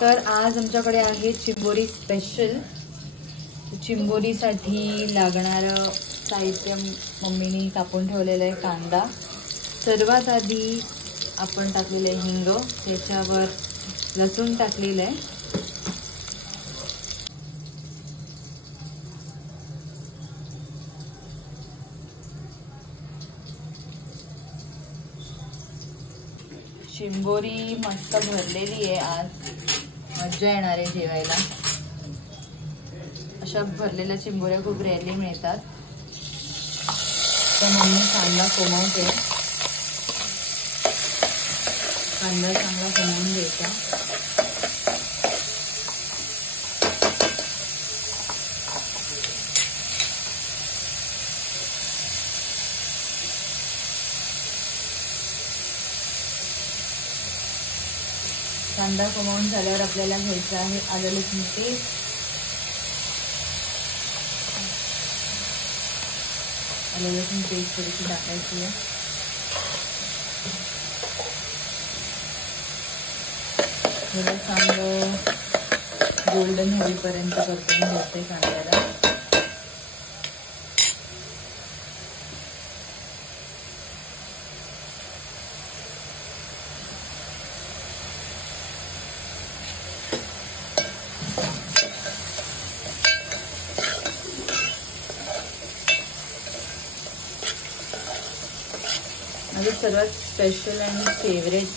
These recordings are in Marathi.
तर आज आमच्याकडे आहे चिंबोरी स्पेशल। चिंबोरीसाठी लागणारं साहित्य मम्मीने कापून ठेवलेलं आहे। कांदा, सर्वात आधी आपण टाकलेलं आहे हिंग, त्याच्यावर लसूण टाकलेलं आहे, चिंबोरी मस्त भरलेली आहे। आज मजा येणार आहे जेवायला। अशा भरलेल्या चिंबोऱ्या खूप रेअरली मिळतात। तर मम्मी कांदा कोमवते, कांदा चांगला कोमवून घ्यायचा। कांदा कोमवून झाल्यावर आपल्याला घ्यायचं आहे आलं लसूण पेस्ट। आलं लसूण पेस्ट थोडीशी टाकायची आहे। थोडं चांगलं गोल्डन होईपर्यंत परतून घ्यायचंय कांद्याला। माझं सर्वात स्पेशल आणि फेवरेट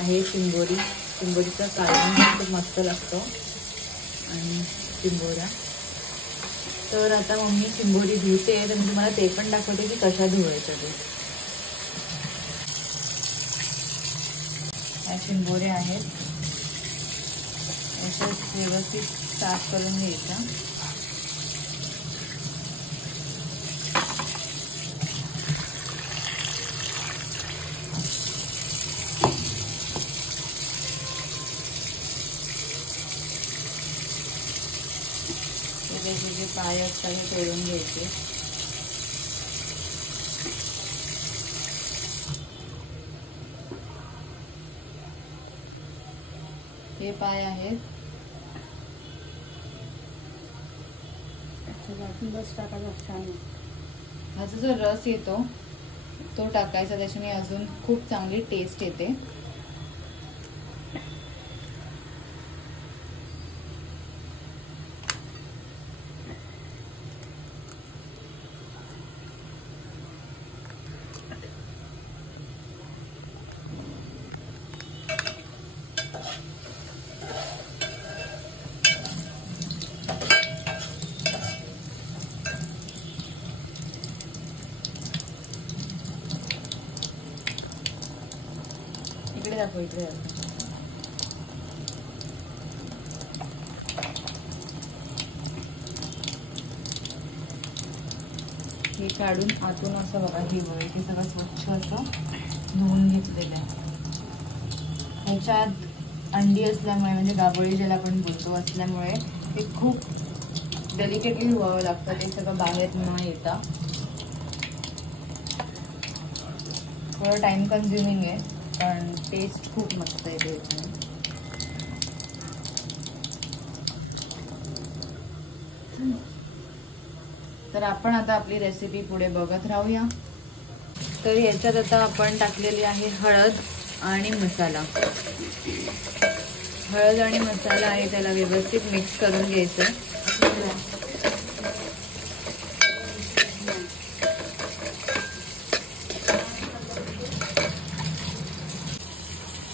आहे चिंबोरी। चिंबोरीचं कालवण खूप मस्त लागतं आणि चिंबोऱ्या। तर आता मम्मी चिंबोरी धुते, तर मी तुम्हाला ते पण दाखवते की कशा धुवायचं ते। या चिंबोऱ्या आहेत, याच्यात व्यवस्थित साफ करून घ्यायचा। जे पाय असतात हे तोडून घ्यायचे। हे पाय आहेत, बस टाकायचा। ह्याचा जो रस येतो तो टाकायचा, त्याच्याने अजून खूप चांगली टेस्ट येते। इकडे दाखव, इकडे हे काढून आतून असं बघा, हे बघा हे सगळं स्वच्छ असं धुवून घेतलेलं आहे। ह्याच्यात अंडी असल्यामुळे, म्हणजे गाबोळी ज्याला आपण बोलतो, असल्यामुळे ते खूप डेलिकेटली धुवावं लागतं, ते सगळं बाहेर न येता। थोडं टाइम कन्झ्युमिंग आहे, पण टेस्ट खूप मस्त येते याच्याने। तर आपण आता आपली रेसिपी पुढे बघत राहूया। तर याच्यात आता आपण टाकलेली आहे हळद आणि मसाला। हळद आणि मसाला आहे, त्याला व्यवस्थित मिक्स करून घ्यायचं।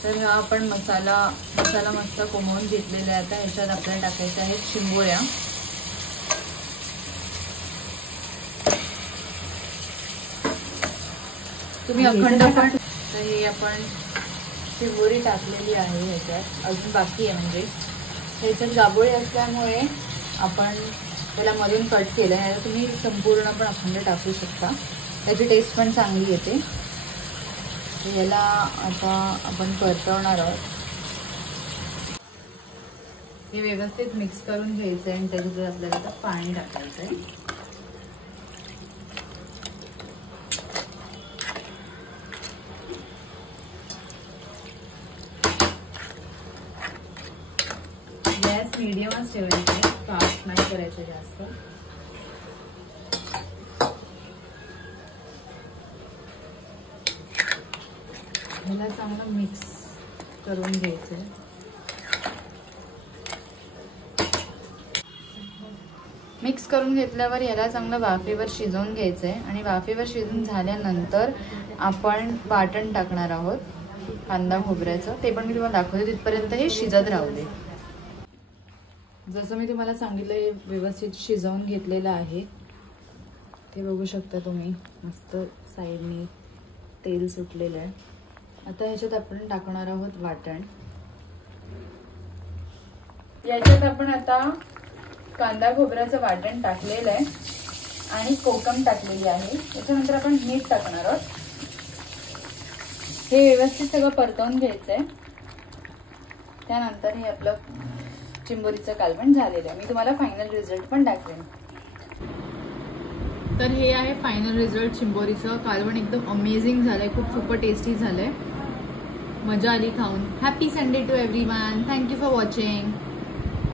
तर हा आपण मसाला मस्त कोमवून घेतलेला आहे। आता ह्याच्यात आपल्याला टाकायचं आहे चिंबोऱ्या। तुम्ही अखंड पण, तर हे आपण चिंबोरी टाकलेली आहे ह्याच्यात, अजून बाकी आहे। म्हणजे ह्याच्यात गाबोळी असल्यामुळे आपण त्याला मधून कट केलं आहे। तुम्ही संपूर्ण पण अखंड टाकू शकता, त्याची टेस्ट पण चांगली येते। याला आता आपण परतवणार आहोत। हे व्यवस्थित मिक्स करून घ्यायचं आहे आणि त्याच्यात आपल्याला आता पाणी टाकायचं आहे। मीडियमच ठेवायचे, फास्ट नाही करायचं जास्त. ह्याला चांगलं मिक्स करून घ्यायचं. मिक्स करून घेतल्यावर याला चांगलं वाफेवर शिजवून घ्यायचंय आणि वाफेवर शिजून झाल्यानंतर आपण वाटण टाकणार आहोत कांदा खोबऱ्याचं. ते पण मी तुम्हाला दाखवते, तिथपर्यंत हे शिजत राहू दे. जसं मी तुम्हाला सांगितलं व्यवस्थित शिजवून घेतलेलं आहे, ते बघू शकता तुम्ही. मस्त साईडनी तेल सुटलेलं आहे. आता ह्याच्यात आपण टाकणार आहोत वाटण. याच्यात आपण आता कांदा खोबऱ्याचं वाटण टाकलेलं आहे आणि कोकम टाकलेली आहे. त्याच्यानंतर आपण मीठ टाकणार आहोत. हे व्यवस्थित सगळं परतवून घ्यायचंय. त्यानंतर हे आपलं चिंबोरीचं कालवण झालेलं आहे. मी तुम्हाला फायनल रिझल्ट पण दाखवेन. तर हे आहे फायनल रिझल्ट चिंबोरीचं कालवण. एकदम अमेझिंग झालंय, खूप सुपर टेस्टी झालंय. मजा आली खाऊन. Happy Sunday to everyone. Thank you for watching.